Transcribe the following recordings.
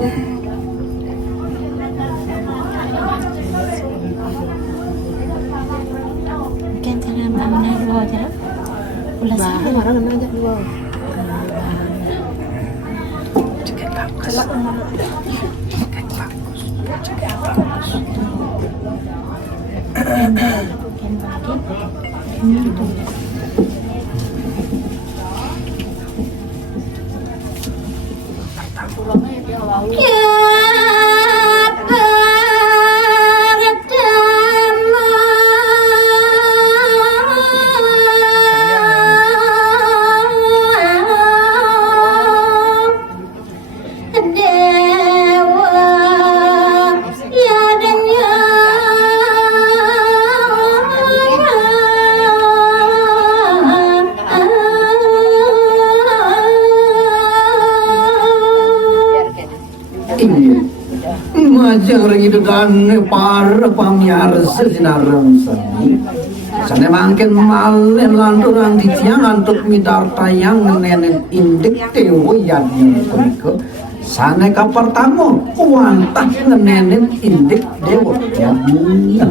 Kan cara mana dua cara? Ulah Bah, sih. orang namanya dua. Majang ring itu kan para pamiarsa sinarang sani. Sana mangken malen lanturan di tiang antuk midar tayang nenen indik tewo yadnya kuriko. Sana kapar tamu wantah nenen indik dewo yadnya.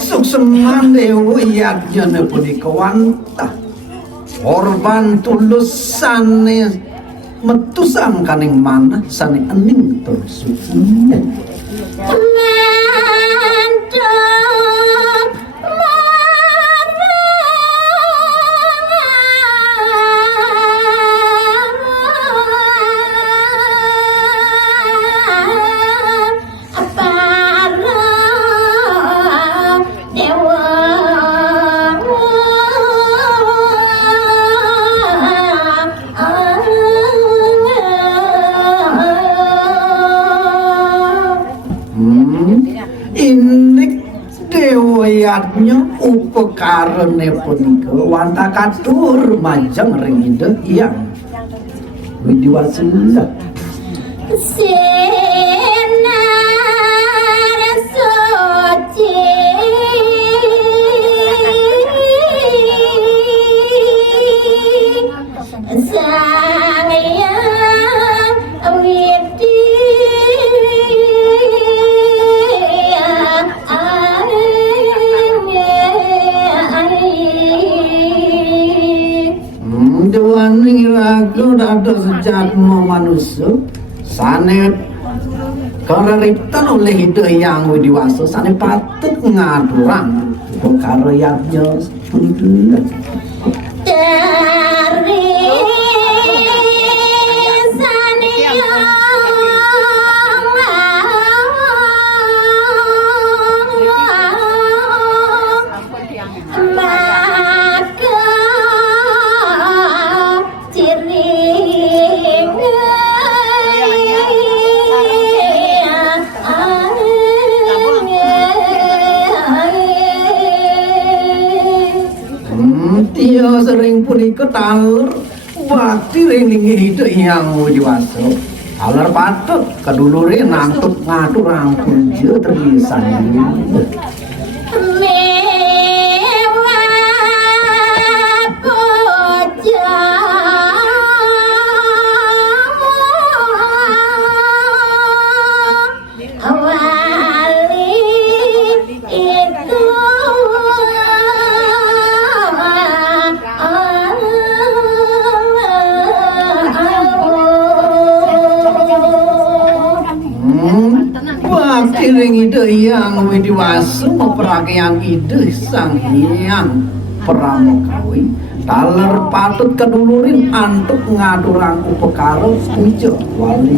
Sukseman dewo yadnya punika wantah korban tulusane metusan kaning mana sane ening tur suci. Yadnya upakarane punika wanta katur majang ring ide yang widiwasena ada sejatmu manusia sane kareriptan oleh hidup yang widiwasa sane patut ngadurang perkara yadnya itu Dia sering punika taler bakti ringing hidup yang dewasa. Taler patut kedulure nantuk ngatur rangkul je terlisan. Kiring ide yang widiwasa memperakian ide sang hyang pramukawi taler patut kedulurin antuk ngadurang upekara puja wali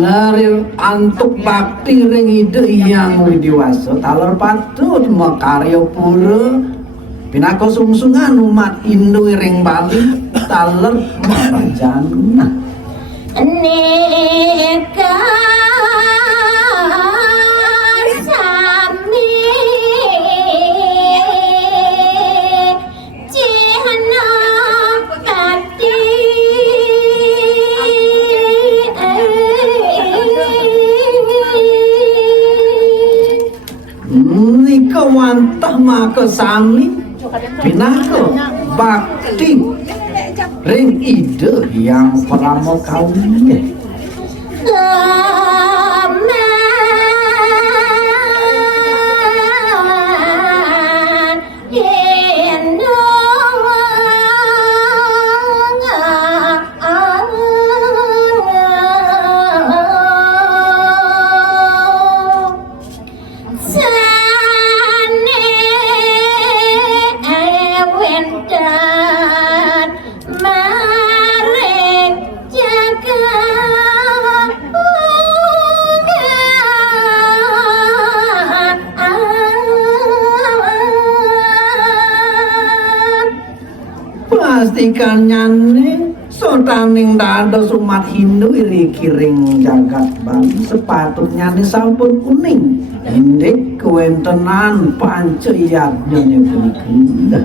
Lalir antuk bakti ring ide yang widiwasa taler patut makarya pura pinaka sungsungan umat Hindu ring Bali taler marajana neka sami cihana kati nika wantah maka sami pinaka bakti ring ide yang pramo kawin pastikan nyane sotaning dados umat Hindu iri kiring jagat Bali sepatutnya nyane sampun kuning indik kewentenan pancayatnya punika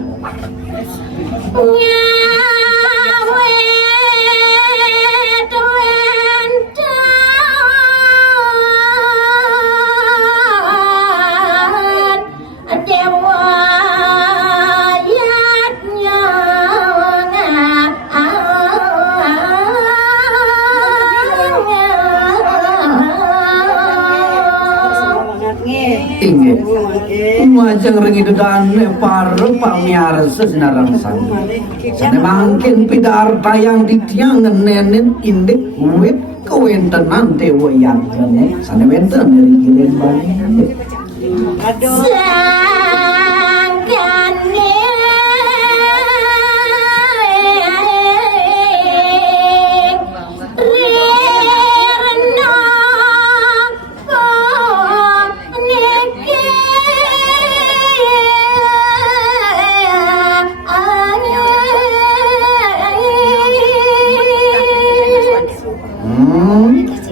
inggih wajeng ring idane para pamiarsa sinarang sami sane mangkin pidarta yang ditiang nenen indik wit kewentenan dewa yatane sane wenten dari kilen Bali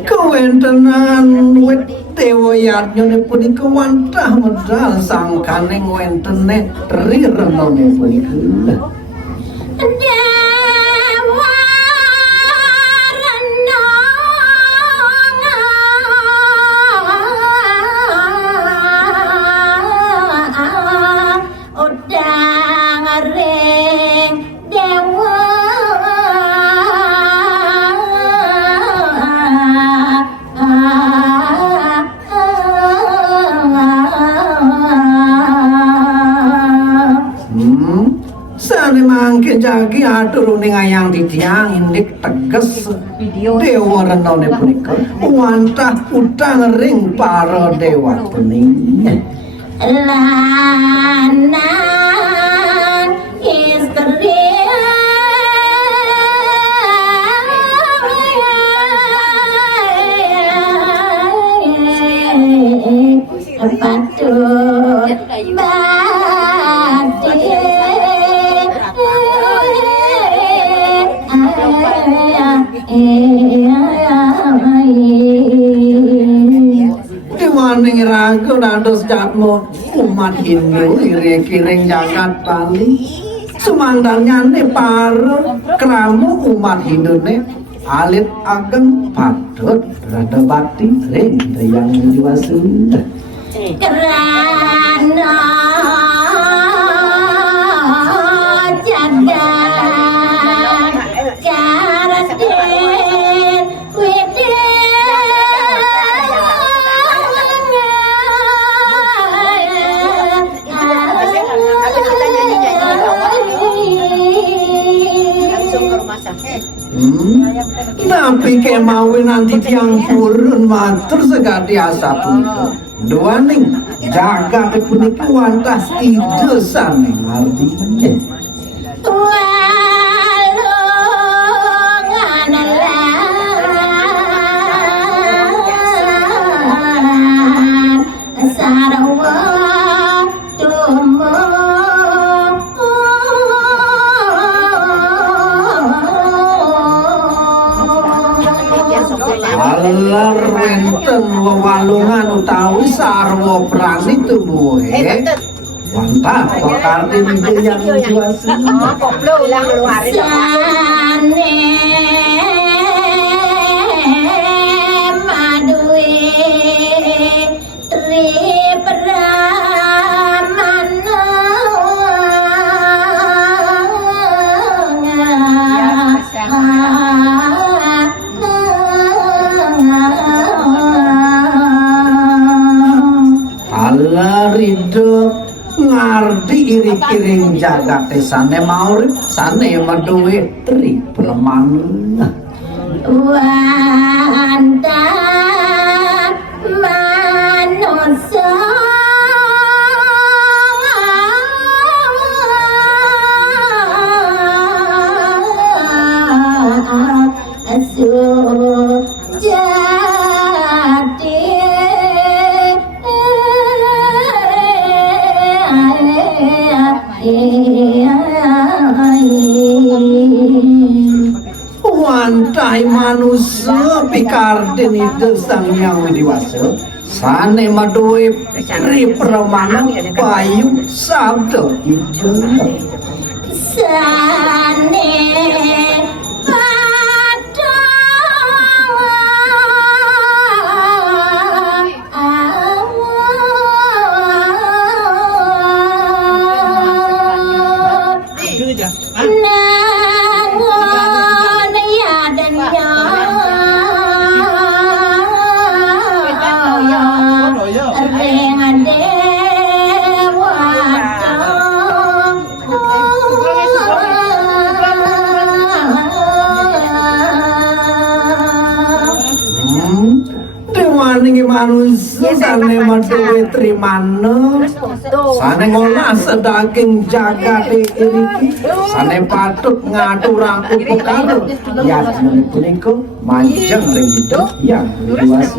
kewentenan wit dewa yatnya punika wantah medal sangkaning wentene rirnane punika mangke jagi atur ning ayang ditiang indik teges dewa renone punika wantah utang ring para dewa punika lanang istri patut Dewaning raga dados jatmo umat Hindu iri kiring jagat Bali sumandangane para kramu umat Hindune alit ageng patut rada bakti ring dayang diwasuna kerana Napi kemawin nanti tiang purun matur segati asa punika doaning jagat punika wantah ide saning artinya walungan utawi sarwa prani tubuhe mantap bakal ini yang kuasa sane madue tri pramana Allah ridho ngarti iri-iring jagat sane maurip sane maduwe tri permana wanda manusia Wantai manusia pikarden itu sang yang widiwasa sane maduwe tri permana payu sabdo ijo sane Dewaning manusia sane maduwe trimana sane ngolah sedaging jagat iki sane patut ngaturaken pekara ya punika manjang ring hidup yang luas